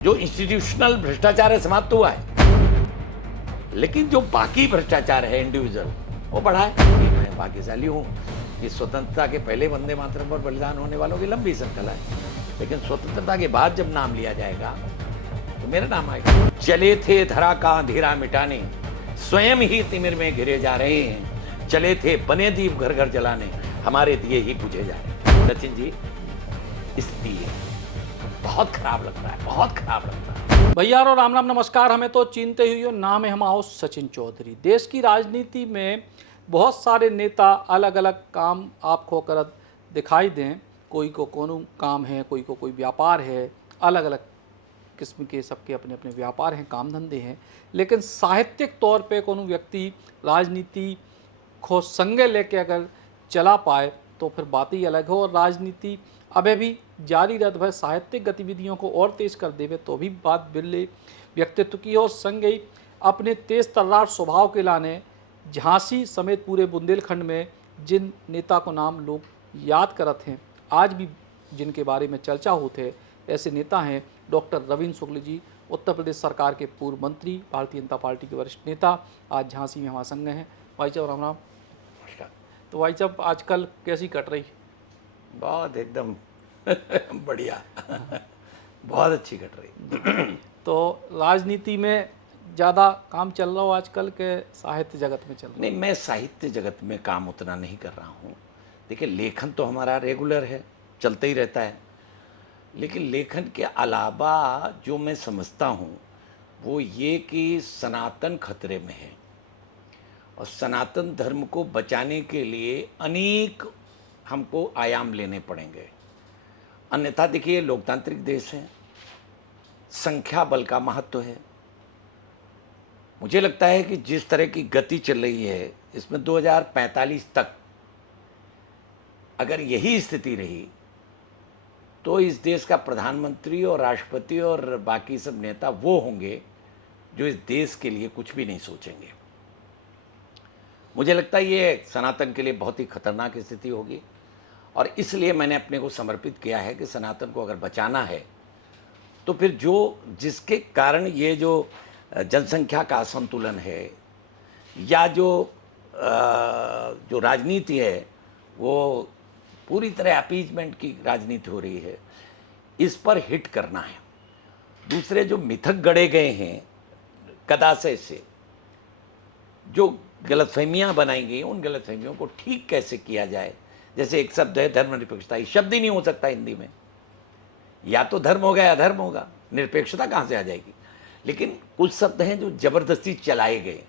जो इंस्टीट्यूशनल भ्रष्टाचार है समाप्त हुआ है, लेकिन जो बाकी भ्रष्टाचार है इंडिविजुअल वो बढ़ा है। मैं भाग्यशाली हूँ कि स्वतंत्रता के पहले वंदे मातरम पर बलिदान होने वालों की लंबी श्रृंखला है, लेकिन स्वतंत्रता के बाद जब नाम लिया जाएगा तो मेरा नाम आएगा। चले थे धरा का अंधेरा मिटाने, स्वयं ही तिमिर में घिरे जा रहे हैं। चले थे बने दीप घर घर जलाने, हमारे दिए ही बुझे जा रहे हैं। सचिन जी, इस दिए बहुत खराब लगता है, बहुत खराब लगता है। भैया और राम राम नमस्कार। हमें तो चिंते हुई हो, नाम है हमारा सचिन चौधरी। देश की राजनीति में बहुत सारे नेता अलग अलग काम आपको करत दिखाई दें। कोई को कोनो काम है, कोई को कोई व्यापार है, अलग अलग किस्म के सबके अपने अपने व्यापार हैं, काम धंधे हैं। लेकिन साहित्यिक तौर पे कोनो व्यक्ति राजनीति को संगे लेके अगर चला पाए तो फिर बात ही अलग हो। और राजनीति अबे भी जारी रहत भय साहित्यिक गतिविधियों को और तेज कर देवे तो भी बात बिरले व्यक्तित्व की। और संग ही अपने तेज तर्रार स्वभाव के लाने झांसी समेत पूरे बुंदेलखंड में जिन नेता को नाम लोग याद करत हैं, आज भी जिनके बारे में चर्चा होते है, ऐसे नेता हैं डॉक्टर रविंद्र शुक्ल जी, उत्तर प्रदेश सरकार के पूर्व मंत्री, भारतीय जनता पार्टी के वरिष्ठ नेता, आज झांसी में हमारे संग हैं। भाई साहब राम राम। तो भाई साहब आजकल कैसी कट रही? बहुत एकदम बढ़िया, बहुत अच्छी कट रही। तो राजनीति में ज़्यादा काम चल रहा हो आजकल के साहित्य जगत में चल रहा? नहीं, मैं साहित्य जगत में काम उतना नहीं कर रहा हूँ। देखिए, लेखन तो हमारा रेगुलर है, चलता ही रहता है, लेकिन लेखन के अलावा जो मैं समझता हूँ वो ये कि सनातन खतरे में है और सनातन धर्म को बचाने के लिए अनेक हमको आयाम लेने पड़ेंगे। अन्यथा देखिए, लोकतांत्रिक देश है, संख्या बल का महत्व है। मुझे लगता है कि जिस तरह की गति चल रही है इसमें 2045 तक अगर यही स्थिति रही तो इस देश का प्रधानमंत्री और राष्ट्रपति और बाकी सब नेता वो होंगे जो इस देश के लिए कुछ भी नहीं सोचेंगे। मुझे लगता है ये सनातन के लिए बहुत ही खतरनाक स्थिति होगी और इसलिए मैंने अपने को समर्पित किया है कि सनातन को अगर बचाना है तो फिर जो जिसके कारण ये जो जनसंख्या का असंतुलन है या जो राजनीति है वो पूरी तरह अपीजमेंट की राजनीति हो रही है, इस पर हिट करना है। दूसरे जो मिथक गढ़े गए हैं कदासे से, जो गलतफहमियां बनाई गई, उन गलतफहमियों को ठीक कैसे किया जाए। जैसे एक शब्द है धर्मनिरपेक्षता, ये शब्द ही नहीं हो सकता हिंदी में। या तो धर्म होगा या अधर्म होगा, निरपेक्षता कहाँ से आ जाएगी। लेकिन कुछ शब्द हैं जो जबरदस्ती चलाए गए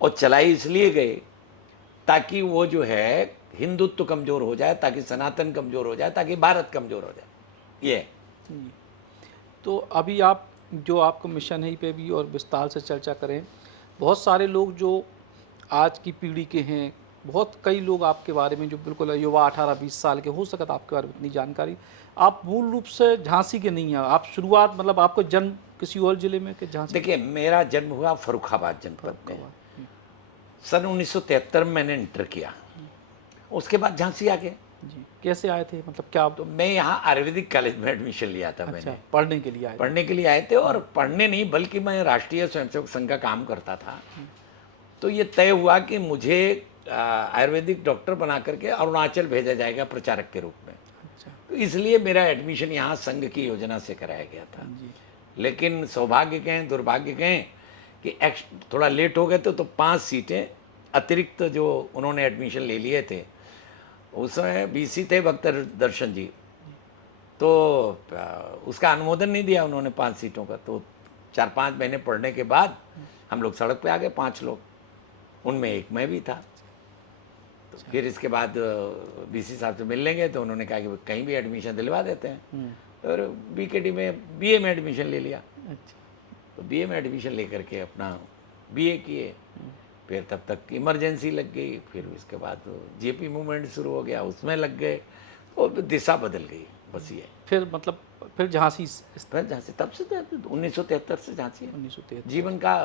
और चलाए इसलिए गए ताकि वो जो है हिंदुत्व कमज़ोर हो जाए, ताकि सनातन कमज़ोर हो जाए, ताकि भारत कमज़ोर हो जाए। ये तो अभी आप जो आपका मिशन है इस पे भी और विस्तार से चर्चा करें। बहुत सारे लोग जो आज की पीढ़ी के हैं, बहुत कई लोग आपके बारे में जो बिल्कुल युवा 18-20 साल के हो सकता आपके बारे में इतनी जानकारी। आप मूल रूप से झांसी के नहीं हैं, आप शुरुआत मतलब आपको जन्म किसी और ज़िले में कि झांसी? देखिए, मेरा जन्म हुआ फर्रुखाबाद जनपद में। सन 1973 में मैंने इंटर किया, उसके बाद झांसी आ गए। जी, कैसे आए थे, मतलब क्या? तो मैं यहाँ आयुर्वेदिक कॉलेज में एडमिशन लिया था। अच्छा, मैंने पढ़ने के लिए आए? पढ़ने के लिए आए थे, और पढ़ने नहीं बल्कि मैं राष्ट्रीय स्वयंसेवक संघ का काम करता था। तो ये तय हुआ कि मुझे आयुर्वेदिक डॉक्टर बना करके अरुणाचल भेजा जाएगा प्रचारक के रूप में। अच्छा। तो इसलिए मेरा एडमिशन यहाँ संघ की योजना से कराया गया था। लेकिन सौभाग्य कहें दुर्भाग्य कहें कि थोड़ा लेट हो गए थे, तो 5 सीटें अतिरिक्त जो उन्होंने एडमिशन ले लिए थे, उसमें बीसी थे भक्त दर्शन जी, तो उसका अनुमोदन नहीं दिया उन्होंने 5 सीटों का। तो 4-5 महीने पढ़ने के बाद हम लोग सड़क पे आ गए, 5 लोग, उनमें एक मैं भी था। तो फिर इसके बाद बीसी साहब से मिल लेंगे, तो उन्होंने कहा कि कहीं भी एडमिशन दिलवा देते हैं। और बीकेडी में बीए में एडमिशन ले लिया। अच्छा। तो बीए में एडमिशन लेकर के अपना बीए किए। फिर तब तक इमरजेंसी लग गई, फिर उसके बाद जेपी मूवमेंट शुरू हो गया, उसमें लग गए और दिशा बदल गई। बस ये फिर मतलब फिर झांसी? फिर झांसी तब से 1973 से झांसी है। 1973 जीवन का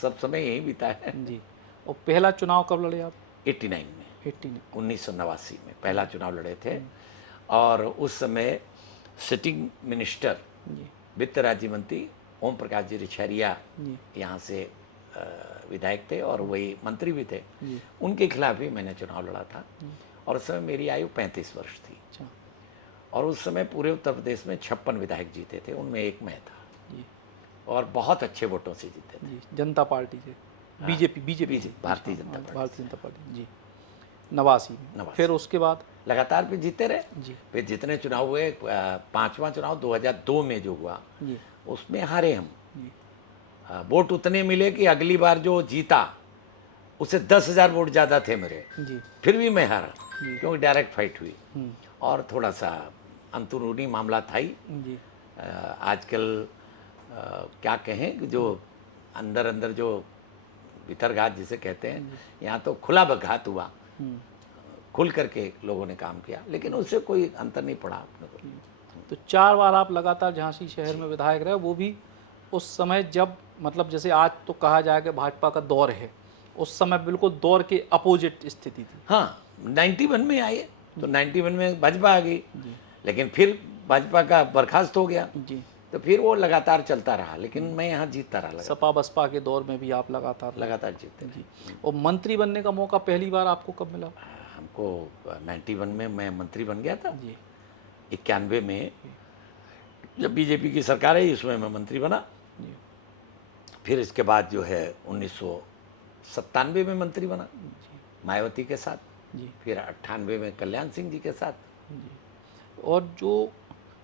सब समय यही बीता है। जी। और पहला चुनाव कब लड़े आप? 89 में, 1989 में पहला चुनाव लड़े थे। और उस समय सिटिंग मिनिस्टर जी वित्त राज्य मंत्री ओम प्रकाश जी रिछारिया जी यहाँ से विधायक थे और वही मंत्री भी थे, जी उनके खिलाफ ही मैंने चुनाव लड़ा था। और उस समय मेरी आयु 35 वर्ष थी अच्छा और उस समय पूरे उत्तर प्रदेश में 56 विधायक जीते थे, उनमें एक मैं था जी और बहुत अच्छे वोटों से जीते थे। जी जनता पार्टी से BJP BJP, Bharatiya Janata party Bharatiya Janata party जी नवासी में। नवासी। फिर उसके बाद लगातार फिर जीते रहे। जी फिर जितने चुनाव हुए, पांचवा चुनाव 2002 में जो हुआ जी उसमें हारे हम। जी वोट उतने मिले कि अगली बार जो जीता उससे 10,000 वोट ज़्यादा थे मेरे, जी फिर भी मैं हारा जी। क्योंकि डायरेक्ट फाइट हुई हम्म, और थोड़ा सा अंदरूनी मामला था ही। जी आजकल क्या कहें कि जो अंदर अंदर जो भीतरघात जिसे कहते हैं, यहाँ तो खुला बघात हुआ, हम्म, खुल करके लोगों ने काम किया, लेकिन उससे कोई अंतर नहीं पड़ा अपने को। तो 4 बार आप लगातार झांसी शहर में विधायक रहे, वो भी उस समय जब मतलब जैसे आज तो कहा जाए कि भाजपा का दौर है, उस समय बिल्कुल दौर के अपोजिट स्थिति थी। हाँ, 91 में आए तो 91 में भाजपा आ गई, जी लेकिन फिर भाजपा का बर्खास्त हो गया जी तो फिर वो लगातार चलता रहा, लेकिन मैं यहाँ जीतता रहा, सपा बसपा के दौर में भी आप लगातार रहे। लगातार जीतते जी और मंत्री बनने का मौका पहली बार आपको कब मिला? हमको 91 में मैं मंत्री बन गया था। जी 91 में जब बीजेपी की सरकार आई उसमें मैं मंत्री बना। जी फिर इसके बाद जो है 1997 में मंत्री बना जी मायावती के साथ। जी फिर 98 में कल्याण सिंह जी के साथ। जी और जो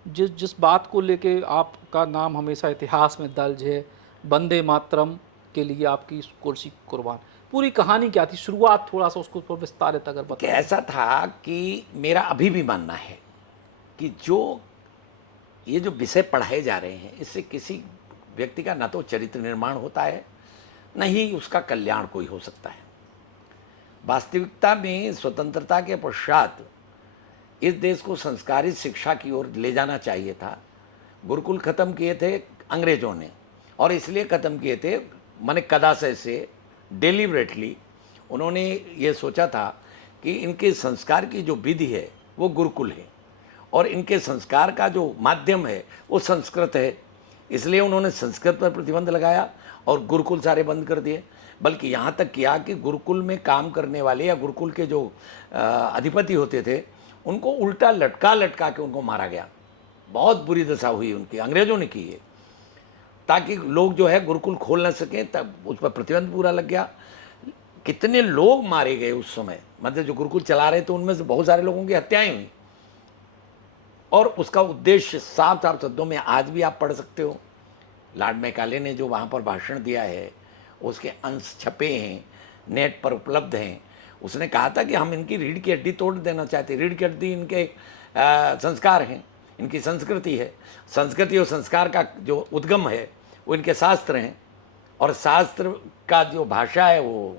जिस बात को लेके आपका नाम हमेशा इतिहास में दर्ज है, वंदे मातरम के लिए आपकी कुर्सी कुर्बान, पूरी कहानी क्या थी? शुरुआत थोड़ा सा उसको थोड़ा विस्तारित अगर कि बताएं। ऐसा था कि मेरा अभी भी मानना है कि जो ये जो विषय पढ़ाए जा रहे हैं इससे किसी व्यक्ति का ना तो चरित्र निर्माण होता है, न ही उसका कल्याण कोई हो सकता है। वास्तविकता में स्वतंत्रता के पश्चात इस देश को संस्कारित शिक्षा की ओर ले जाना चाहिए था। गुरुकुल ख़त्म किए थे अंग्रेज़ों ने, और इसलिए ख़त्म किए थे माने कदाशय से, डेलिबरेटली उन्होंने ये सोचा था कि इनके संस्कार की जो विधि है वो गुरुकुल है और इनके संस्कार का जो माध्यम है वो संस्कृत है। इसलिए उन्होंने संस्कृत पर प्रतिबंध लगाया और गुरुकुल सारे बंद कर दिए। बल्कि यहाँ तक किया कि गुरुकुल में काम करने वाले या गुरुकुल के जो अधिपति होते थे उनको उल्टा लटका के उनको मारा गया। बहुत बुरी दशा हुई उनकी, अंग्रेज़ों ने की है, ताकि लोग जो है गुरुकुल खोल न सकें, तब उस पर प्रतिबंध पूरा लग गया। कितने लोग मारे गए उस समय, मतलब जो गुरुकुल चला रहे थे उनमें से बहुत सारे लोगों की हत्याएं हुई। और उसका उद्देश्य साफ साफ शब्दों में आज भी आप पढ़ सकते हो। लॉर्ड मैकाले ने जो वहाँ पर भाषण दिया है उसके अंश छपे हैं, नेट पर उपलब्ध हैं। उसने कहा था कि हम इनकी रीढ़ की हड्डी तोड़ देना चाहते हैं। रीढ़ की हड्डी इनके संस्कार हैं, इनकी संस्कृति है। संस्कृति और संस्कार का जो उद्गम है वो इनके शास्त्र हैं, और शास्त्र का जो भाषा है वो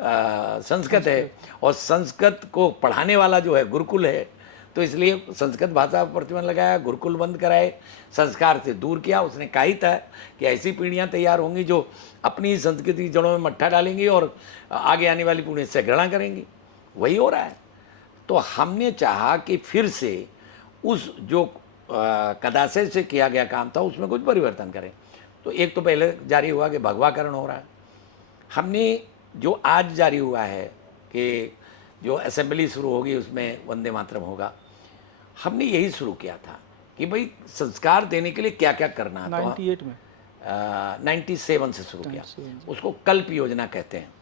संस्कृत है, और संस्कृत को पढ़ाने वाला जो है गुरुकुल है। तो इसलिए संस्कृत भाषा पर प्रतिबंध लगाया, गुरुकुल बंद कराए, संस्कार से दूर किया। उसने कहा ही था कि ऐसी पीढ़ियां तैयार होंगी जो अपनी संस्कृति की जड़ों में मट्ठा डालेंगी और आगे आने वाली पीढ़ी से घृणा करेंगी। वही हो रहा है। तो हमने चाहा कि फिर से उस जो कदाशय से किया गया काम था उसमें कुछ परिवर्तन करें। तो एक तो पहले जारी हुआ कि भगवाकरण हो रहा है। हमने जो आज जारी हुआ है कि जो असेंबली शुरू होगी उसमें वंदे मातरम होगा, हमने यही शुरू किया था कि भाई संस्कार देने के लिए क्या क्या करना है। 98 में 97 से शुरू किया। 97 उसको कल्प योजना कहते हैं।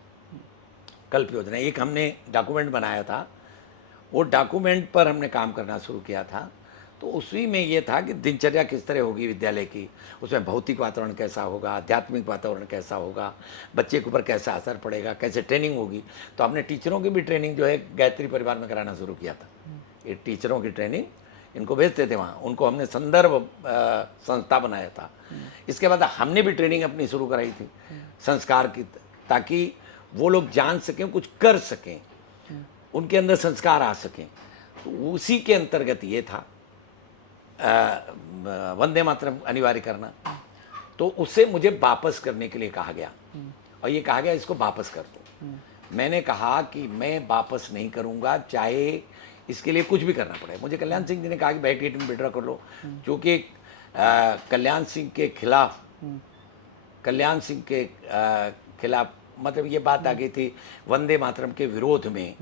कल्प योजना एक हमने डॉक्यूमेंट बनाया था, वो डॉक्यूमेंट पर हमने काम करना शुरू किया था। तो उसी में ये था कि दिनचर्या किस तरह होगी विद्यालय की, उसमें भौतिक वातावरण कैसा होगा, आध्यात्मिक वातावरण कैसा होगा, बच्चे के ऊपर कैसा असर पड़ेगा, कैसे ट्रेनिंग होगी। तो हमने टीचरों की भी ट्रेनिंग जो है गायत्री परिवार में कराना शुरू किया था। ये टीचरों की ट्रेनिंग इनको भेजते थे वहाँ, उनको हमने संदर्भ संस्था बनाया था। इसके बाद हमने भी ट्रेनिंग अपनी शुरू कराई थी संस्कार की, ताकि वो लोग जान सकें, कुछ कर सकें, उनके अंदर संस्कार आ सकें। तो उसी के अंतर्गत ये था वंदे मातरम अनिवार्य करना। तो उससे मुझे वापस करने के लिए कहा गया, और ये कहा गया इसको वापस कर दो। मैंने कहा कि मैं वापस नहीं करूँगा, चाहे इसके लिए कुछ भी करना पड़े। मुझे कल्याण सिंह जी ने कहा कि बैठ के विड्रॉ कर लो, क्योंकि कल्याण सिंह के खिलाफ, कल्याण सिंह के खिलाफ मतलब ये बात आ गई थी वंदे मातरम के विरोध में,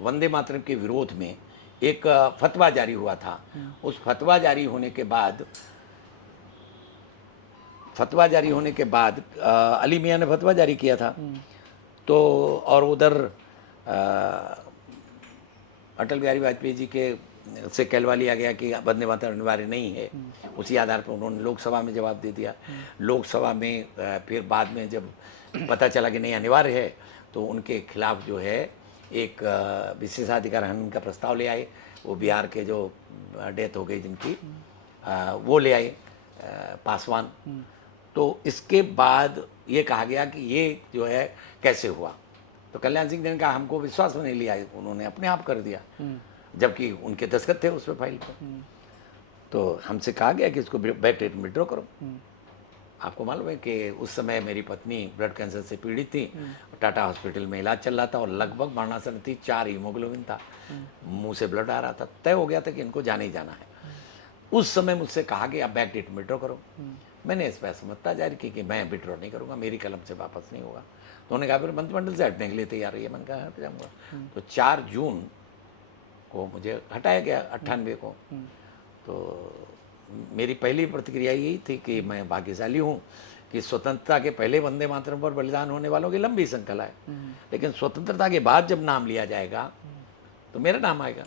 वंदे मातरम के विरोध में एक फतवा जारी हुआ था। उस फतवा जारी होने के बाद, फतवा जारी होने के बाद अली मियाँ ने फतवा जारी किया था, तो और उधर अटल बिहारी वाजपेयी जी के से कहलवा लिया गया कि वंदे मातरम अनिवार्य नहीं है। उसी आधार पर उन्होंने लोकसभा में जवाब दे दिया। लोकसभा में फिर बाद में जब पता चला कि नहीं अनिवार्य है, तो उनके खिलाफ जो है एक विशेषाधिकार हनन का प्रस्ताव ले आए। वो बिहार के जो डेथ हो गई जिनकी, वो ले आए पासवान। तो इसके बाद ये कहा गया कि ये जो है कैसे हुआ, तो कल्याण सिंह ने कहा हमको विश्वास में नहीं लिया, उन्होंने अपने आप कर दिया, जबकि उनके दस्तखत थे उस पर फाइल पर। तो हमसे कहा गया कि इसको बैक डेट में विड्रॉ करो। आपको मालूम है कि उस समय मेरी पत्नी ब्लड कैंसर से पीड़ित थी, टाटा हॉस्पिटल में इलाज चल रहा था और लगभग मरणासन थी, 4 हीमोग्लोबिन था, मुंह से ब्लड आ रहा था, तय हो गया था कि इनको जाना ही जाना है। उस समय मुझसे कहा कि आप बैक डेट में विड्रॉ करो। मैंने इस पर असमतता जारी की कि मैं विड्रॉ नहीं करूँगा, मेरी कलम से वापस नहीं होगा। तो उन्होंने कहा फिर मंत्रिमंडल से हटने के लिए तैयार है, मैंने कहा हट जाऊँगा। तो 4 जून को मुझे हटाया गया 98 को। तो मेरी पहली प्रतिक्रिया यही थी कि मैं भाग्यशाली हूँ कि स्वतंत्रता के पहले वंदे मातरम पर बलिदान होने वालों की लंबी श्रृंखला है, लेकिन स्वतंत्रता के बाद जब नाम लिया जाएगा तो मेरा नाम आएगा।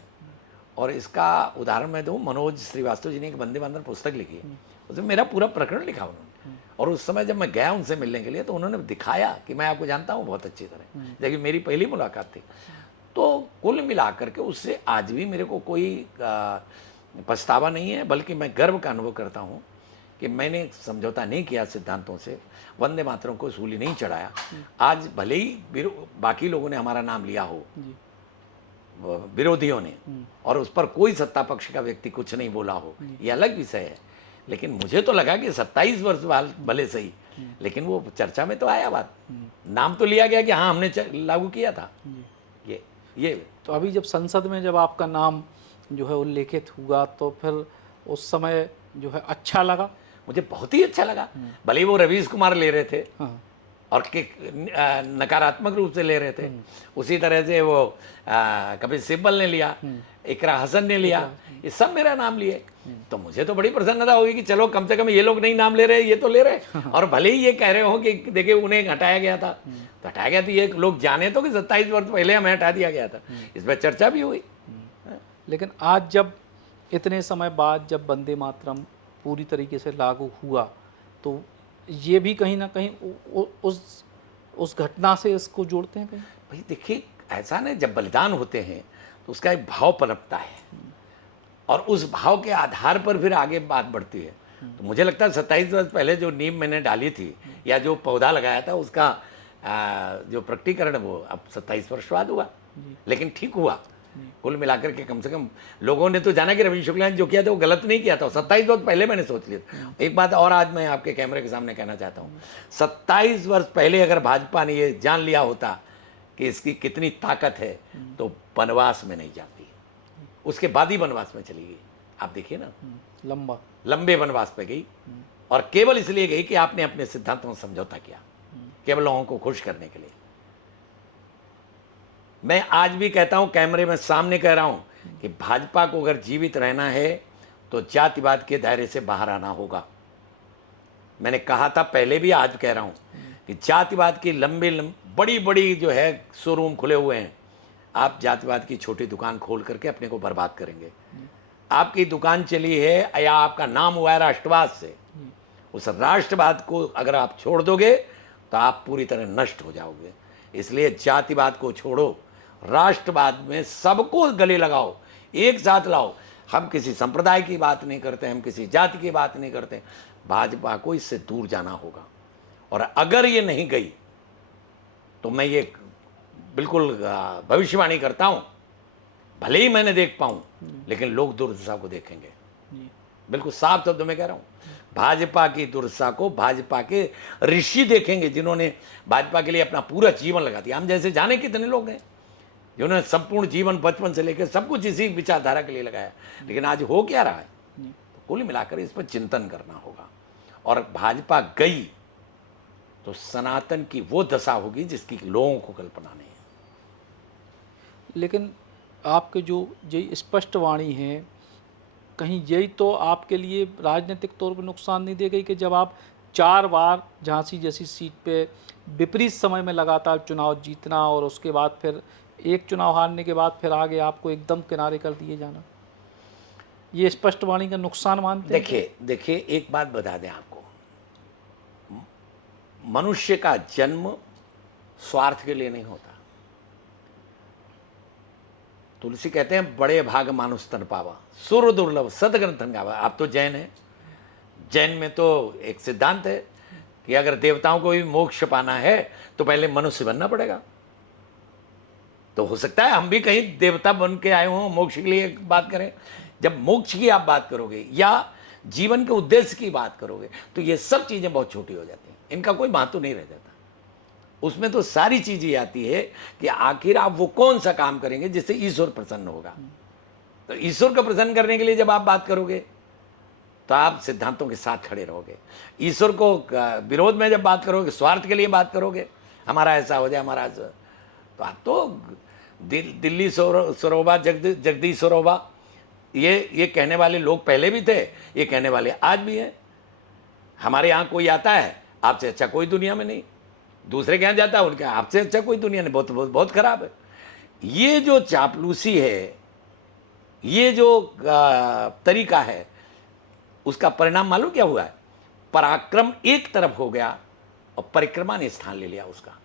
और इसका उदाहरण मैं दूँ, मनोज श्रीवास्तव जी ने एक वंदे मातरम पुस्तक लिखी है, उसमें मेरा पूरा प्रकरण लिखा उन्होंने। और उस समय जब मैं गया उनसे मिलने के लिए तो उन्होंने दिखाया कि मैं आपको जानता हूँ बहुत अच्छी तरह, जबकि मेरी पहली मुलाकात थी। तो कुल मिलाकर के उससे आज भी मेरे को कोई पछतावा नहीं है, बल्कि मैं गर्व का अनुभव करता हूँ कि मैंने समझौता नहीं किया सिद्धांतों से, वंदे मातरम को सूली नहीं चढ़ाया। आज भले ही बाकी लोगों ने हमारा नाम लिया हो, विरोधियों ने, और उस पर कोई सत्ता पक्ष का व्यक्ति कुछ नहीं बोला हो, ये अलग विषय है, लेकिन मुझे तो लगा कि 27 वर्ष बाद भले सही, लेकिन वो चर्चा में तो आया बात, नाम तो लिया गया कि हाँ हमने लागू किया था ये। तो अभी जब संसद में जब आपका नाम जो है उल्लेखित हुआ तो फिर उस समय जो है अच्छा लगा? मुझे बहुत ही अच्छा लगा। भले ही वो रवीश कुमार ले रहे थे, हाँ। और नकारात्मक रूप से ले रहे थे, उसी तरह से वो कपिल सिब्बल ने लिया, इकरा हसन ने लिया, ये सब मेरा नाम लिए। तो मुझे तो बड़ी प्रसन्नता होगी कि चलो कम से कम ये लोग नहीं नाम ले रहे, ये तो ले रहे। और भले ही ये कह रहे हो कि देखिए उन्हें हटाया गया था, तो हटाया गया था, ये लोग जाने तो कि 27 वर्ष पहले हमें हटा दिया गया था, इस पर चर्चा भी हुई। लेकिन आज जब इतने समय बाद जब वंदे मातरम पूरी तरीके से लागू हुआ, तो ये भी कहीं ना कहीं उस घटना से इसको जोड़ते हैं कहीं? भाई देखिए, ऐसा नहीं, जब बलिदान होते हैं तो उसका एक भाव पनपता है, और उस भाव के आधार पर फिर आगे बात बढ़ती है। तो मुझे लगता है 27 वर्ष पहले जो नींव मैंने डाली थी या जो पौधा लगाया था, उसका जो प्रकटीकरण वो अब 27 वर्ष बाद हुआ, लेकिन ठीक हुआ। कुल मिलाकर के कम से कम लोगों ने तो जाना कि रवीश शुक्ला ने जो किया था वो गलत नहीं किया था। 27 वर्ष पहले मैंने सोच लिया था। एक बात और आज मैं आपके कैमरे के सामने कहना चाहता हूँ, 27 वर्ष पहले अगर भाजपा ने ये जान लिया होता कि इसकी कितनी ताकत है, तो वनवास में नहीं जाती, उसके बाद ही वनवास में चली गई। आप देखिए ना, लंबे वनवास पे गई, और केवल इसलिए गई कि आपने अपने सिद्धांतों में समझौता किया, केवल लोगों को खुश करने के लिए। मैं आज भी कहता हूं, कैमरे में सामने कह रहा हूं कि भाजपा को अगर जीवित रहना है तो जातिवाद के दायरे से बाहर आना होगा। मैंने कहा था पहले भी, आज कह रहा हूं कि जातिवाद की बड़ी बड़ी जो है शोरूम खुले हुए हैं। आप जातिवाद की छोटी दुकान खोल करके अपने को बर्बाद करेंगे। आपकी दुकान चली है या आपका नाम हुआ है राष्ट्रवाद से, उस राष्ट्रवाद को अगर आप छोड़ दोगे तो आप पूरी तरह नष्ट हो जाओगे। इसलिए जातिवाद को छोड़ो, राष्ट्रवाद में सबको गले लगाओ, एक साथ लाओ। हम किसी संप्रदाय की बात नहीं करते, हम किसी जाति की बात नहीं करते। भाजपा को इससे दूर जाना होगा, और अगर ये नहीं गई तो मैं ये बिल्कुल भविष्यवाणी करता हूं, भले ही मैंने देख पाऊं, लेकिन लोग दुर्दशा को देखेंगे। बिल्कुल साफ शब्दों में कह रहा हूं, भाजपा की दुर्दशा को भाजपा के ऋषि देखेंगे, जिन्होंने भाजपा के लिए अपना पूरा जीवन लगा दिया। हम जैसे जाने कितने लोग हैं जिन्होंने संपूर्ण जीवन बचपन से लेकर सब कुछ इसी विचारधारा के लिए लगाया, लेकिन आज हो क्या रहा है? कुल मिलाकर इस पर चिंतन करना होगा। और भाजपा गई तो सनातन की वो दशा होगी जिसकी लोगों को कल्पना नहीं है। लेकिन आपके जो यही स्पष्ट वाणी है, कहीं यही तो आपके लिए राजनीतिक तौर पर नुकसान नहीं दे गई कि जब आप 4 बार झांसी जैसी सीट पे विपरीत समय में लगातार चुनाव जीतना और उसके बाद फिर एक चुनाव हारने के बाद फिर आगे आपको एकदम किनारे कर दिए जाना, ये स्पष्ट वाणी का नुकसान मानते हैं? देखिए एक बात बता दें आपको, मनुष्य का जन्म स्वार्थ के लिए नहीं होता। तुलसी कहते हैं बड़े भाग मानुष तन पावा, सुर दुर्लभ सदग्रंथन गावा। आप तो जैन हैं, जैन में तो एक सिद्धांत है कि अगर देवताओं को भी मोक्ष पाना है तो पहले मनुष्य बनना पड़ेगा। तो हो सकता है हम भी कहीं देवता बन के आए हों, मोक्ष के लिए बात करें। जब मोक्ष की आप बात करोगे या जीवन के उद्देश्य की बात करोगे तो ये सब चीजें बहुत छोटी हो जाती हैं, इनका कोई महत्व नहीं रह जाता। उसमें तो सारी चीजें आती है कि आखिर आप वो कौन सा काम करेंगे जिससे ईश्वर प्रसन्न होगा। तो ईश्वर को प्रसन्न करने के लिए जब आप बात करोगे तो आप सिद्धांतों के साथ खड़े रहोगे। ईश्वर को विरोध में जब बात करोगे, स्वार्थ के लिए बात करोगे, हमारा ऐसा हो जाए, हमारा ऐसा, तो आप तो दिल्ली सरोबा जगदीश सरोबा, ये कहने वाले लोग पहले भी थे, ये कहने वाले आज भी हैं। हमारे यहाँ कोई आता है, आपसे अच्छा कोई दुनिया में नहीं। दूसरे के यहाँ जाता है, उनके आपसे अच्छा कोई दुनिया नहीं, बहुत बहुत बहुत खराब है। ये जो चापलूसी है, ये जो तरीका है, उसका परिणाम मालूम क्या हुआ है? पराक्रम एक तरफ हो गया और परिक्रमा ने स्थान ले लिया उसका।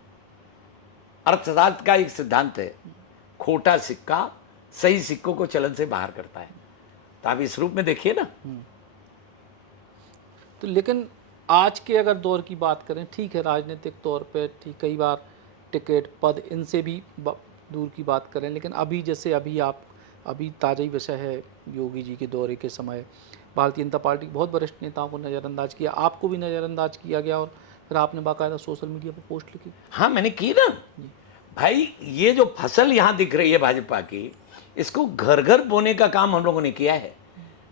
अर्थशास्त्र का एक सिद्धांत है, खोटा सिक्का सही सिक्कों को चलन से बाहर करता है। तो आप इस रूप में देखिए ना। तो लेकिन आज के अगर दौर की बात करें, ठीक है राजनीतिक तौर पे ठीक, कई बार टिकट पद इनसे भी दूर की बात करें, लेकिन अभी जैसे अभी ताज़ा ही विषय है, योगी जी के दौरे के समय भारतीय जनता पार्टी के बहुत वरिष्ठ नेताओं को नज़रअंदाज किया, आपको भी नज़रअंदाज किया गया और फिर आपने बाकायदा सोशल मीडिया पर पोस्ट लिखी। हाँ मैंने की ना भाई। ये जो फसल यहाँ दिख रही है भाजपा की, इसको घर घर बोने का काम हम लोगों ने किया है।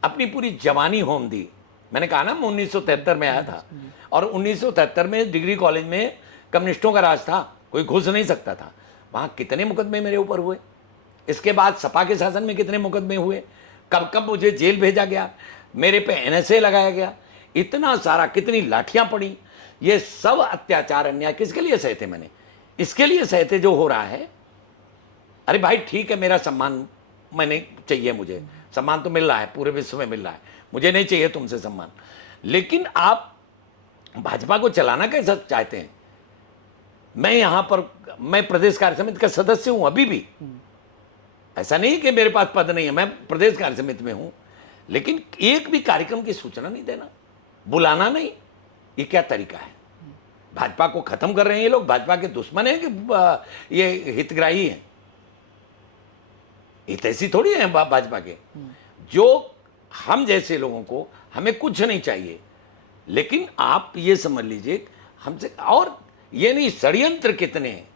अपनी पूरी जवानी होम दी। मैंने कहा ना मैं 1973 में आया था और 1973 में डिग्री कॉलेज में कम्युनिस्टों का राज था, कोई घुस नहीं सकता था। वहाँ कितने मुकदमे मेरे ऊपर हुए, इसके बाद सपा के शासन में कितने मुकदमे हुए, कब कब मुझे जेल भेजा गया, मेरे पे NSA लगाया गया, इतना सारा, कितनी लाठियाँ पड़ी। ये सब अत्याचार अन्याय किसके लिए सहे थे मैंने? इसके लिए सहे थे जो हो रहा है। अरे भाई ठीक है, मेरा सम्मान मैंने चाहिए, मुझे सम्मान तो मिल रहा है, पूरे विश्व में मिल रहा है, मुझे नहीं चाहिए तुमसे सम्मान। लेकिन आप भाजपा को चलाना कैसा चाहते हैं? मैं यहां पर, मैं प्रदेश कार्य समिति का सदस्य हूं अभी भी, ऐसा नहीं कि मेरे पास पद नहीं है, मैं प्रदेश कार्य समिति में हूं, लेकिन एक भी कार्यक्रम की सूचना नहीं देना, बुलाना नहीं, ये क्या तरीका है? भाजपा को खत्म कर रहे हैं ये लोग। भाजपा के दुश्मन हैं कि ये हितग्राही हैं? हितैषी थोड़ी है भाजपा के। जो हम जैसे लोगों को, हमें कुछ नहीं चाहिए, लेकिन आप ये समझ लीजिए हमसे, और ये नहीं, षड्यंत्र कितने हैं,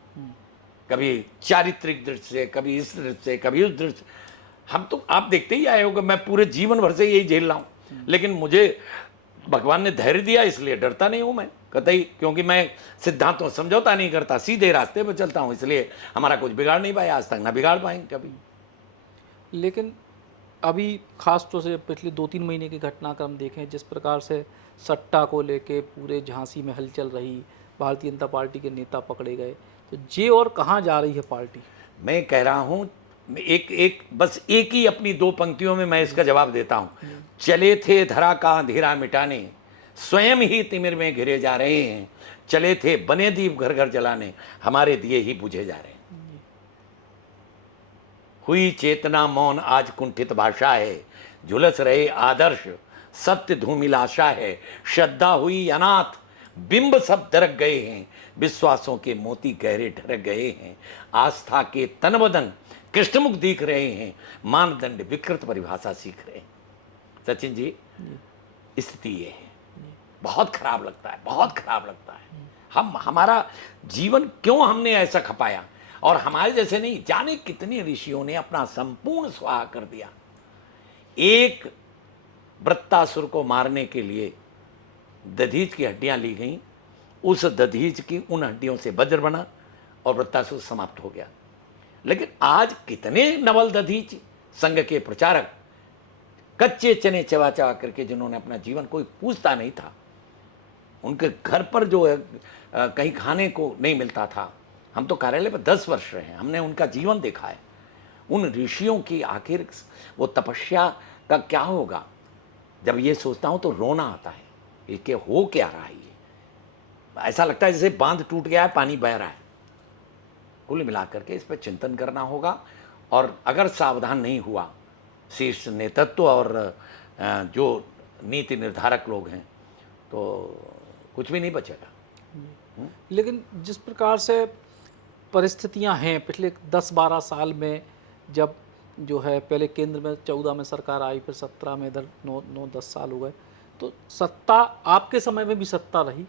कभी चारित्रिक दृष्टि से, कभी इस दृष्टि से, कभी उस दृष्टि से। हम तो आप देखते ही आए होगा, मैं पूरे जीवन भर से यही झेल रहा हूं, लेकिन मुझे भगवान ने धैर्य दिया, इसलिए डरता नहीं हूं मैं कतई, क्योंकि मैं सिद्धांतों समझौता नहीं करता, सीधे रास्ते पर चलता हूं, इसलिए हमारा कुछ बिगाड़ नहीं पाया आज तक, ना बिगाड़ पाएंगे कभी। लेकिन अभी खास तौर से पिछले 2-3 महीने के घटनाक्रम देखें, जिस प्रकार से सट्टा को लेके पूरे झांसी में हलचल रही, भारतीय जनता पार्टी के नेता पकड़े गए, तो ये और कहाँ जा रही है पार्टी? मैं कह रहा हूँ, बस एक ही अपनी 2 पंक्तियों में मैं इसका जवाब देता हूँ। चले थे धरा का अंधेरा मिटाने, स्वयं ही तिमिर में घिरे जा रहे हैं, चले थे बने दीप घर घर जलाने, हमारे दिए ही बुझे जा रहे हैं। हुई चेतना मौन आज कुंठित भाषा है, झुलस रहे आदर्श सत्य धूमिलाशा है, श्रद्धा हुई अनाथ बिंब सब दरक गए हैं, विश्वासों के मोती गहरे ढरक गए हैं, आस्था के तन बदन कृष्णमुख दिख रहे हैं, मानदंड विकृत परिभाषा सीख रहे हैं। सचिन जी, स्थिति ये है, बहुत खराब लगता है, बहुत खराब लगता है। हमारा जीवन क्यों हमने ऐसा खपाया, और हमारे जैसे नहीं जाने कितने ऋषियों ने अपना संपूर्ण स्वाहा कर दिया। एक वृत्तासुर को मारने के लिए दधीच की हड्डियां ली गईं, उस दधीच की उन हड्डियों से वज्र बना और वृत्तासुर समाप्त हो गया। लेकिन आज कितने नवल दधीच संघ के प्रचारक कच्चे चने चबा चबा करके, जिन्होंने अपना जीवन कोई पूछता नहीं था, उनके घर पर जो है कहीं खाने को नहीं मिलता था। हम तो कार्यालय पर 10 वर्ष रहे हैं, हमने उनका जीवन देखा है। उन ऋषियों की आखिर वो तपस्या का क्या होगा, जब ये सोचता हूँ तो रोना आता है। ये क्या हो क्या रहा है, ये ऐसा लगता है जैसे बांध टूट गया है, पानी बह रहा है। कुल मिलाकर के इस पर चिंतन करना होगा, और अगर सावधान नहीं हुआ शीर्ष नेतृत्व और जो नीति निर्धारक लोग हैं, तो कुछ भी नहीं बचेगा। लेकिन जिस प्रकार से परिस्थितियां हैं पिछले 10-12 साल में, जब जो है पहले केंद्र में 14 में सरकार आई, फिर 17 में, इधर 9-10 साल हो गए, तो सत्ता आपके समय में भी सत्ता रही,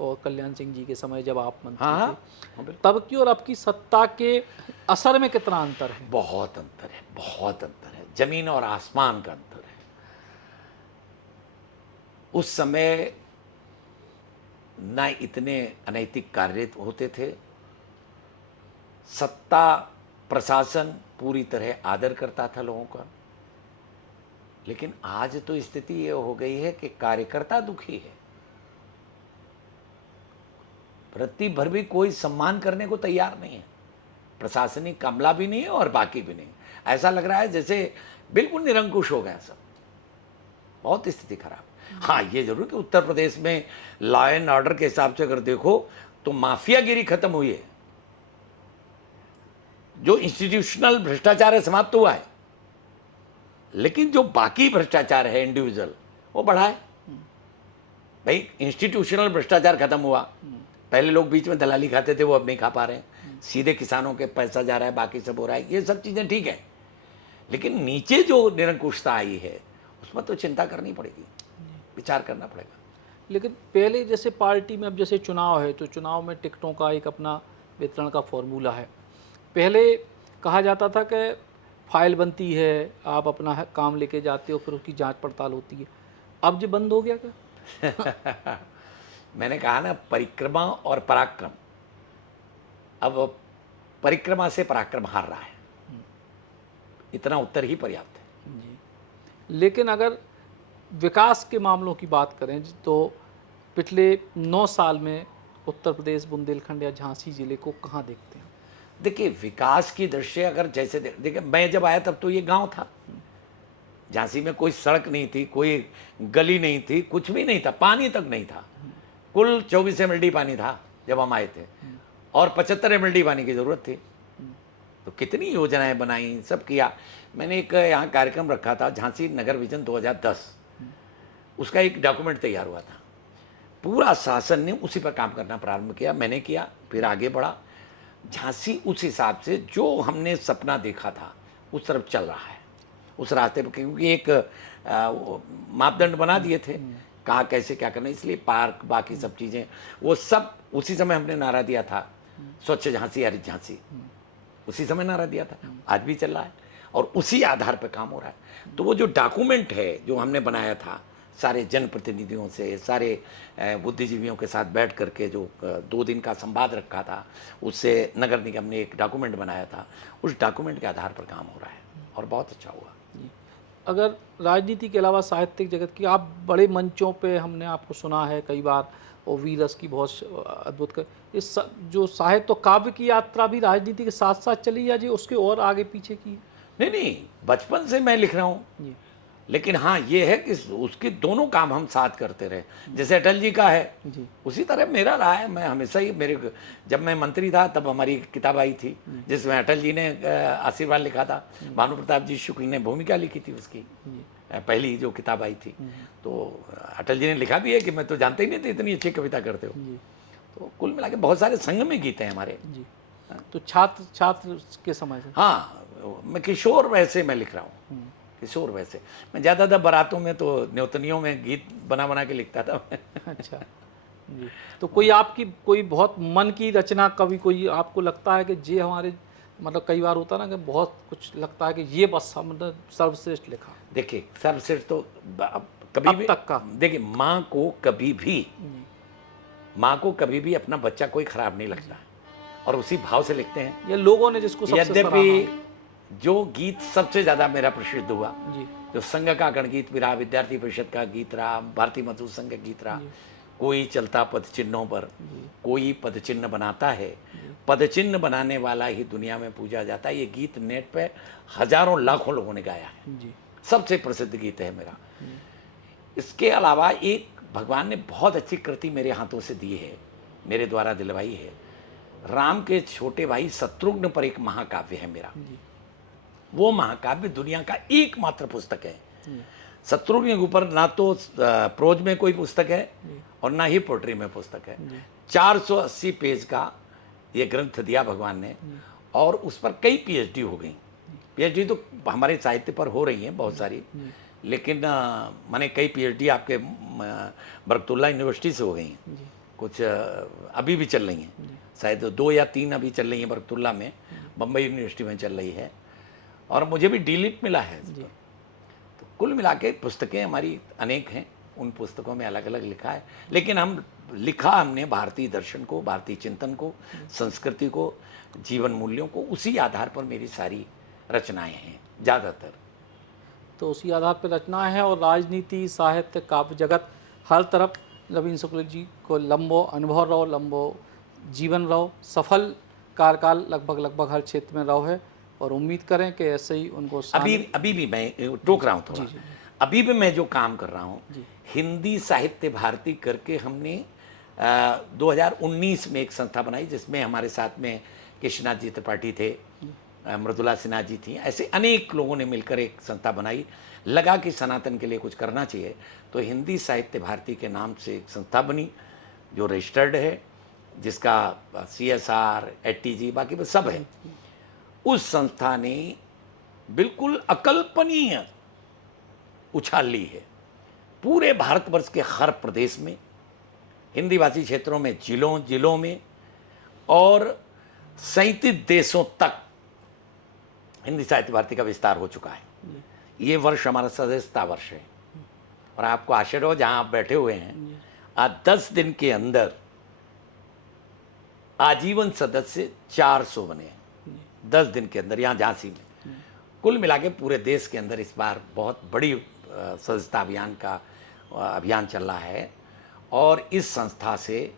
और कल्याण सिंह जी के समय जब आप मंत्री थे, तब की और अब की सत्ता के असर में कितना अंतर है? बहुत अंतर है, बहुत अंतर है, जमीन और आसमान का अंतर है। उस समय ना इतने अनैतिक कार्य होते थे, सत्ता प्रशासन पूरी तरह आदर करता था लोगों का। लेकिन आज तो स्थिति ये हो गई है कि कार्यकर्ता दुखी है, रत्ती भर भी कोई सम्मान करने को तैयार नहीं है। प्रशासनिक अमला भी नहीं है और बाकी भी नहीं। ऐसा लग रहा है जैसे बिल्कुल निरंकुश हो गया सब। बहुत स्थिति खराब। हाँ, ये जरूर कि उत्तर प्रदेश में लॉ एंड ऑर्डर के हिसाब से अगर देखो तो माफियागिरी खत्म हुई है, जो इंस्टीट्यूशनल भ्रष्टाचार है समाप्त हुआ है, लेकिन जो बाकी भ्रष्टाचार है इंडिविजुअल, वो बढ़ा है। भाई इंस्टीट्यूशनल भ्रष्टाचार खत्म हुआ, पहले लोग बीच में दलाली खाते थे, वो अब नहीं खा पा रहे हैं, सीधे किसानों के पैसा जा रहा है, बाकी सब हो रहा है, ये सब चीजें ठीक है। लेकिन नीचे जो निरंकुशता आई है उसमें तो चिंता करनी पड़ेगी, विचार करना पड़ेगा। लेकिन पहले जैसे पार्टी में, अब जैसे चुनाव है तो चुनाव में टिकटों का एक अपना वितरण का फॉर्मूला है। पहले कहा जाता था कि फाइल बनती है, आप अपना काम लेके जाते हो, फिर उसकी जांच पड़ताल होती है। अब ये बंद हो गया क्या? मैंने कहा ना, परिक्रमा और पराक्रम। अब परिक्रमा से पराक्रम हार रहा है, इतना उत्तर ही पर्याप्त है जी। लेकिन अगर विकास के मामलों की बात करें तो पिछले 9 साल में उत्तर प्रदेश, बुंदेलखंड या झांसी जिले को कहाँ देखते हैं? देखिए, विकास की दृष्टि अगर जैसे देखिए, मैं जब आया तब तो ये गांव था, झांसी में कोई सड़क नहीं थी, कोई गली नहीं थी, कुछ भी नहीं था, पानी तक नहीं था। कुल 24 MLD पानी था जब हम आए थे, और 75 MLD पानी की ज़रूरत थी। तो कितनी योजनाएं बनाई, सब किया। मैंने एक यहाँ कार्यक्रम रखा था, झांसी नगर विजन 2010, उसका एक डॉक्यूमेंट तैयार हुआ था। पूरा शासन ने उसी पर काम करना प्रारंभ किया, मैंने किया, फिर आगे बढ़ा। झांसी उस हिसाब से जो हमने सपना देखा था उस तरफ चल रहा है, उस रास्ते पर, क्योंकि एक मापदंड बना दिए थे, कहाँ कैसे क्या करना। इसलिए पार्क, बाकी सब चीज़ें, वो सब उसी समय हमने नारा दिया था, स्वच्छ झांसी हरित झांसी, उसी समय नारा दिया था, आज भी चल रहा है, और उसी आधार पर काम हो रहा है। तो वो जो डॉक्यूमेंट है जो हमने बनाया था, सारे जनप्रतिनिधियों से, सारे बुद्धिजीवियों के साथ बैठ करके जो 2 दिन का संवाद रखा था, उससे नगर निगम ने एक डॉक्यूमेंट बनाया था, उस डॉक्यूमेंट के आधार पर काम हो रहा है और बहुत अच्छा हुआ। अगर राजनीति के अलावा साहित्यिक जगत की, आप बड़े मंचों पे हमने आपको सुना है कई बार, और वीरस की बहुत अद्भुत इस जो साहित्य काव्य की यात्रा भी राजनीति के साथ साथ चली, या जी उसके और आगे पीछे की? नहीं, बचपन से मैं लिख रहा हूँ, लेकिन हाँ ये है कि उसके दोनों काम हम साथ करते रहे। जैसे अटल जी का है जी, उसी तरह मेरा रहा है। मैं हमेशा ही, जब मैं मंत्री था तब हमारी किताब आई थी जिसमें अटल जी ने आशीर्वाद लिखा था, भानु प्रताप जी शुक्ल ने भूमिका लिखी थी उसकी, पहली जो किताब आई थी। तो अटल जी ने लिखा भी है कि मैं तो जानते ही नहीं थे इतनी अच्छी कविता करते हो। तो कुल मिला के बहुत सारे संग में गीत हैं हमारे। जी। तो छात्र के समय से? हाँ, मैं किशोर वैसे मैं लिख रहा हूँ, किशोर वैसे। मैं ज़्यादातर बारातों में तो न्योतनियों में गीत बना बना के लिखता था। अच्छा जी। तो कोई आपकी कोई बहुत मन की रचना, कभी कोई आपको लगता है कि ये हमारे मतलब कई बार होता है ना कि बहुत कुछ लगता है कि ये बस हमने सर्वश्रेष्ठ लिखा। देखिए सर्वश्रेष्ठ तो अब कभी अब भी, तक का। देखिए माँ को कभी भी अपना बच्चा कोई खराब नहीं लगता है और उसी भाव से लिखते हैं। ये लोगों ने जिसको सबसे सराहा। यद्यपि जो गीत सबसे ज़्यादा मेरा प्रसिद्ध हुआ, जी जो संघ का गणगीत भी रहा, विद्यार्थी परिषद का गीत रहा, भारतीय मजदूर संघ का गीत रहा, कोई चलता पद चिन्हों पर, कोई पद चिन्ह बनाता है, पद चिन्ह बनाने वाला ही दुनिया में पूजा जाता है। ये गीत नेट पे हजारों लाखों लोगों ने गाया है, जी सबसे प्रसिद्ध गीत है मेरा। इसके अलावा एक भगवान ने बहुत अच्छी कृति मेरे हाथों से दी है, मेरे द्वारा दिलवाई है। राम के छोटे भाई शत्रुघ्न पर एक महाकाव्य है मेरा। वो महाकाव्य दुनिया का एकमात्र पुस्तक है। शत्रुघ्न के ऊपर ना तो प्रोज में कोई पुस्तक है और ना ही पोट्री में पुस्तक है। 480 पेज का ये ग्रंथ दिया भगवान ने और उस पर कई पीएचडी हो गई। पीएचडी तो हमारे साहित्य पर हो रही हैं बहुत सारी, लेकिन मैंने कई पीएचडी आपके बरकतुल्ला यूनिवर्सिटी से हो गई हैं, कुछ अभी भी चल रही हैं, शायद 2 या 3 अभी चल रही हैं बरकतुल्ला में, बम्बई यूनिवर्सिटी में चल रही है और मुझे भी डीलिट मिला है इस पर। तो कुल मिला के पुस्तकें हमारी अनेक हैं, उन पुस्तकों में अलग अलग लिखा है, लेकिन हमने भारतीय दर्शन को, भारतीय चिंतन को, संस्कृति को, जीवन मूल्यों को, उसी आधार पर मेरी सारी रचनाएं हैं ज़्यादातर। तो उसी आधार पर रचना है और राजनीति, साहित्य, काव्य जगत हर तरफ नवीन शुक्ल जी को लंबो अनुभव रहो, लंबो जीवन रहो, सफल कार्यकाल लगभग हर क्षेत्र में रहो है और उम्मीद करें कि ऐसे ही उनको अभी भी मैं टोक रहा हूँ थोड़ा, अभी भी मैं जो काम कर रहा हूँ, हिंदी साहित्य भारती करके हमने 2019 में एक संस्था बनाई जिसमें हमारे साथ में कृष्णा जी त्रिपाठी थे, मृदुला सिन्हा जी थी, ऐसे अनेक लोगों ने मिलकर एक संस्था बनाई। लगा कि सनातन के लिए कुछ करना चाहिए, तो हिंदी साहित्य भारती के नाम से एक संस्था बनी जो रजिस्टर्ड है, जिसका CSR, ATG बाकी सब है। उस संस्था ने बिल्कुल अकल्पनीय उछाल ली है। पूरे भारतवर्ष के हर प्रदेश में, हिंदी भाषी क्षेत्रों में, जिलों में और 37 देशों तक हिंदी साहित्य भारती का विस्तार हो चुका है। ये वर्ष हमारा सदस्यता वर्ष है और आपको आश्चर्य हो, जहां आप बैठे हुए हैं, आज 10 दिन के अंदर आजीवन सदस्य 400 बने हैं। 10 दिन के अंदर यहाँ झांसी में। कुल मिला के पूरे देश के अंदर इस बार बहुत बड़ी सदस्यता अभियान चल रहा है और इस संस्था से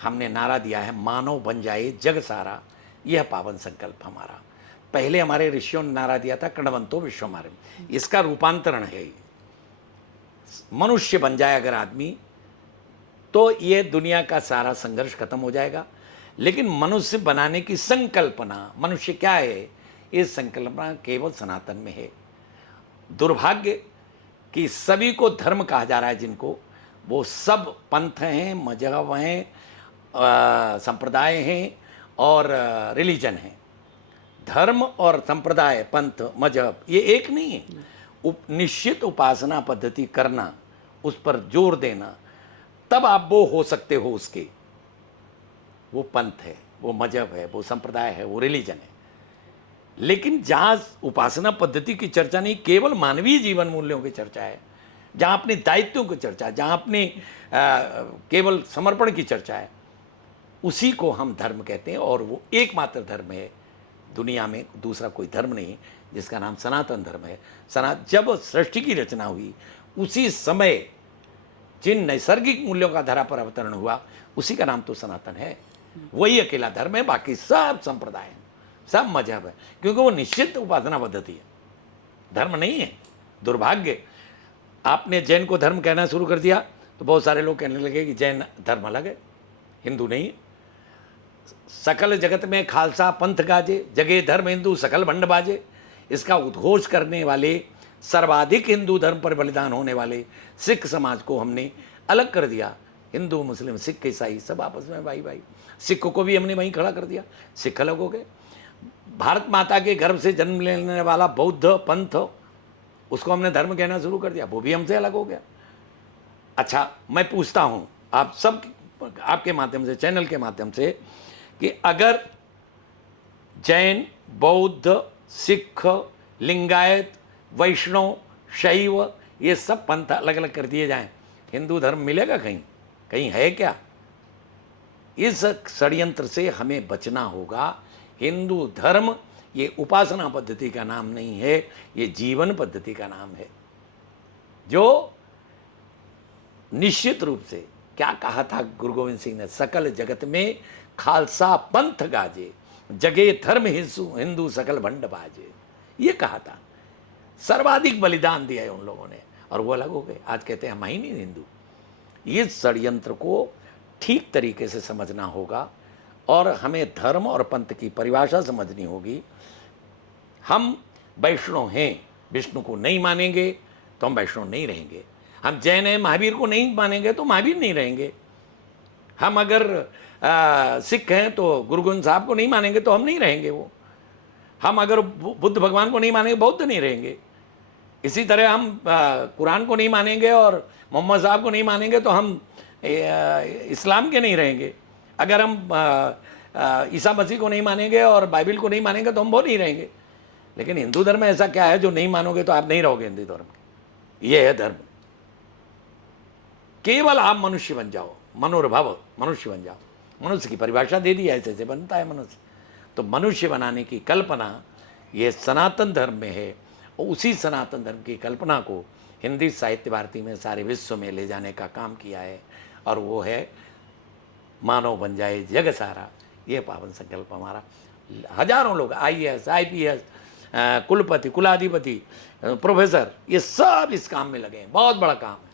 हमने नारा दिया है, मानव बन जाए जग सारा, यह पावन संकल्प हमारा। पहले हमारे ऋषियों ने नारा दिया था, कणवंतो विश्वमार्ग, इसका रूपांतरण है मनुष्य बन जाए अगर आदमी, तो ये दुनिया का सारा संघर्ष खत्म हो जाएगा। लेकिन मनुष्य बनाने की संकल्पना, मनुष्य क्या है, ये संकल्पना केवल सनातन में है। दुर्भाग्य कि सभी को धर्म कहा जा रहा है, जिनको, वो सब पंथ हैं, मजहब हैं, संप्रदाय हैं और रिलीजन हैं। धर्म और संप्रदाय, पंथ, मजहब ये एक नहीं है। निश्चित उपासना पद्धति करना, उस पर जोर देना, तब आप वो हो सकते हो उसके। वो पंथ है, वो मजहब है, वो संप्रदाय है, वो रिलीजन है। लेकिन जहाँ उपासना पद्धति की चर्चा नहीं, केवल मानवीय जीवन मूल्यों की चर्चा है, जहाँ अपने दायित्वों की चर्चा है, जहाँ अपने केवल समर्पण की चर्चा है, उसी को हम धर्म कहते हैं। और वो एकमात्र धर्म है दुनिया में, दूसरा कोई धर्म नहीं, जिसका नाम सनातन धर्म है। जब सृष्टि की रचना हुई, उसी समय जिन नैसर्गिक मूल्यों का धरा पर अवतरण हुआ, उसी का नाम तो सनातन है। वही अकेला धर्म है, बाकी सब संप्रदाय है, सब मजहब है, क्योंकि वो निश्चित उपासना पद्धति है, धर्म नहीं है। दुर्भाग्य, आपने जैन को धर्म कहना शुरू कर दिया तो बहुत सारे लोग कहने लगे कि जैन धर्म अलग है, हिंदू नहीं है। सकल जगत में खालसा पंथ गाजे, जगे धर्म हिंदू सकल भंड बाजे। इसका उद्घोष करने वाले, सर्वाधिक हिंदू धर्म पर बलिदान होने वाले सिख समाज को हमने अलग कर दिया। हिंदू, मुस्लिम, सिख, ईसाई सब आपस में भाई भाई। सिख को भी हमने वहीं खड़ा कर दिया, सिख अलग हो गए। भारत माता के गर्भ से जन्म लेने वाला बौद्ध पंथ, उसको हमने धर्म कहना शुरू कर दिया, वो भी हमसे अलग हो गया। अच्छा, मैं पूछता हूँ आप सब, आपके माध्यम से, चैनल के माध्यम से, कि अगर जैन, बौद्ध, सिख, लिंगायत, वैष्णव, शैव, ये सब पंथ अलग अलग कर दिए जाएं, हिंदू धर्म मिलेगा कहीं? कहीं है क्या? इस षड्यंत्र से हमें बचना होगा। हिंदू धर्म ये उपासना पद्धति का नाम नहीं है, ये जीवन पद्धति का नाम है, जो निश्चित रूप से क्या कहा था गुरु गोविंद सिंह ने, सकल जगत में खालसा पंथ गाजे, जगे धर्म हिंदू सकल भंड बाजे, ये कहा था। सर्वाधिक बलिदान दिया है उन लोगों ने, और वो अलग हो गए, आज कहते हैं हम ही नहीं हिंदू। इस षड्यंत्र को ठीक तरीके से समझना होगा और हमें धर्म और पंथ की परिभाषा समझनी होगी। हम वैष्णव हैं, विष्णु को नहीं मानेंगे तो हम वैष्णव नहीं रहेंगे। हम जैन हैं, महावीर को नहीं मानेंगे तो महावीर नहीं रहेंगे। हम अगर सिख हैं तो गुरु गोविंद साहब को नहीं मानेंगे तो हम नहीं रहेंगे वो। हम अगर बुद्ध भगवान को नहीं मानेंगे, बौद्ध नहीं रहेंगे। इसी तरह हम कुरान को नहीं मानेंगे और मोहम्मद साहब को नहीं मानेंगे तो हम इस्लाम के नहीं रहेंगे। अगर हम ईसा मसीह को नहीं मानेंगे और बाइबिल को नहीं मानेंगे तो हम वो नहीं रहेंगे। लेकिन हिंदू धर्म में ऐसा क्या है जो नहीं मानोगे तो आप नहीं रहोगे हिंदू धर्म के? ये है धर्म। केवल आप मनुष्य बन जाओ, मनोरभव मनुष्य बन जाओ। मनुष्य की परिभाषा दे दी, ऐसे ऐसे बनता है मनुष्य। तो मनुष्य बनाने की कल्पना ये सनातन धर्म में है, और उसी सनातन धर्म की कल्पना को हिंदी साहित्य भारती में सारे विश्व में ले जाने का काम किया है, और वो है मानव बन जाए जग सारा। ये पावन संकल्प हमारा। हजारों लोग IAS, IPS, कुलपति, कुलाधिपति, प्रोफेसर, ये सब इस काम में लगे हैं। बहुत बड़ा काम है।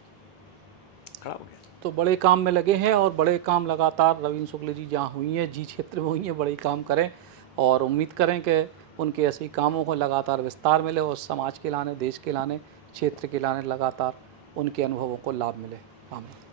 खड़ा हो गया तो बड़े काम में लगे हैं, और बड़े काम लगातार रविंद्र शुक्ल जी जहाँ हुई हैं, जी क्षेत्र में हुई हैं, बड़े काम करें, और उम्मीद करें कि उनके ऐसे कामों को लगातार विस्तार मिले और समाज के लाने, देश के लाने, क्षेत्र के लाने लगातार उनके अनुभवों को लाभ मिले। आमीन।